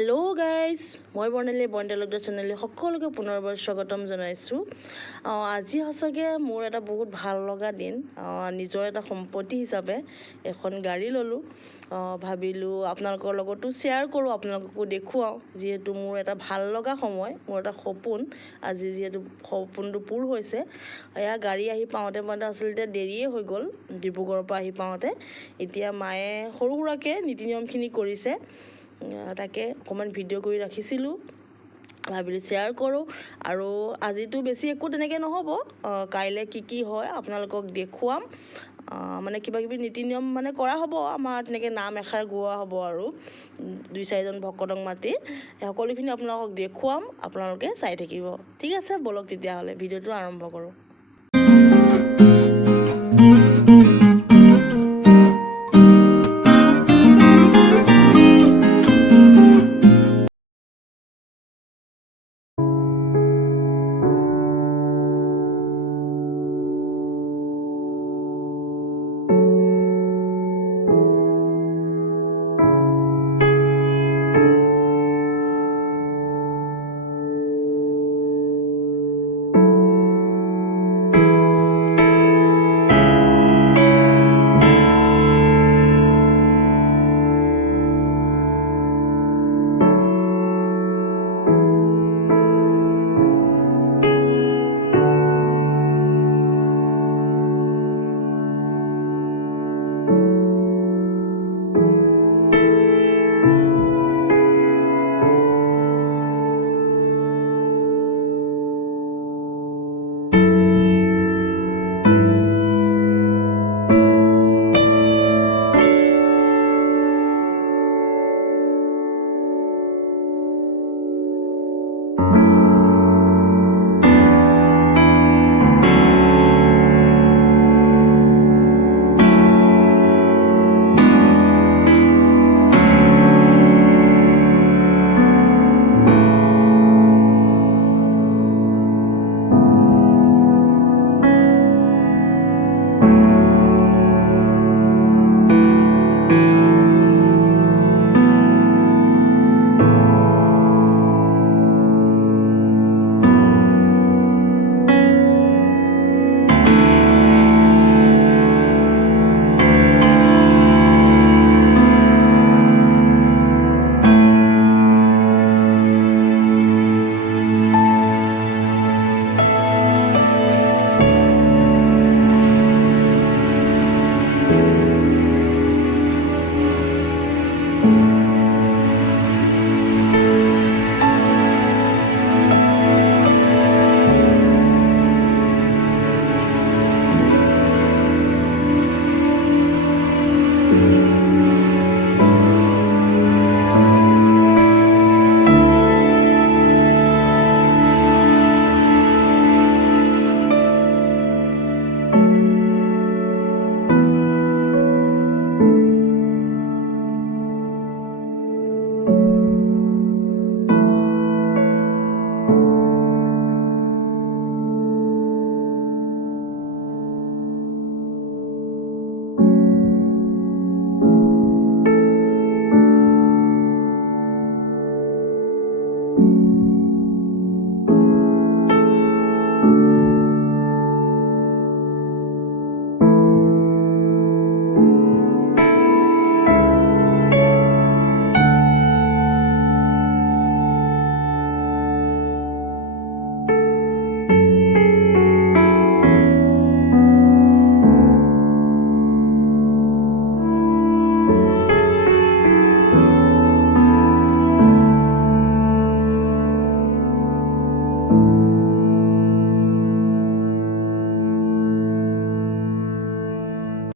Hello guys, মই Bornali Talukdar চেনেললৈ সকলোকে পুনৰবাৰ স্বাগতম জনাইছো। আজি সঁচাকে মোৰ এটা বহুত ভাল লগা দিন। নিজৰ এটা সম্পত্তি হিচাপে এখন গাড়ী ললো। ভাবিলো আপোনালোকৰ লগতো শ্বেয়াৰ কৰো, আপোনালোককো দেখুৱাও, যিহেতু মোৰ এটা ভাল লগা সময়, মোৰ এটা সপোন আজি যিহেতু সপোনটো পূৰ হৈছে। এয়া গাড়ী আহি পাওঁতে আচলতে দেৰিয়ে হৈ গ'ল ডিব্ৰুগড়ৰ পৰা আহি পাওঁতে। এতিয়া মায়ে সৰু সুৰাকে নীতি নিয়মখিনি কৰিছে। তাকে অকণমান ভিডিঅ' কৰি ৰাখিছিলোঁ, ভাবিলোঁ শ্বেয়াৰ কৰোঁ। আৰু আজিতো বেছি একো তেনেকৈ নহ'ব, কাইলৈ কি হয় আপোনালোকক দেখুৱাম। মানে কিবা কিবি নীতি নিয়ম মানে কৰা হ'ব, আমাৰ তেনেকৈ নাম এষাৰ গোৱা হ'ব আৰু 2-4জন ভকতক মাতি সকলোখিনি আপোনালোকক দেখুৱাম, আপোনালোকে চাই থাকিব। ঠিক আছে, ব'লক তেতিয়াহ'লে ভিডিঅ'টো আৰম্ভ কৰোঁ।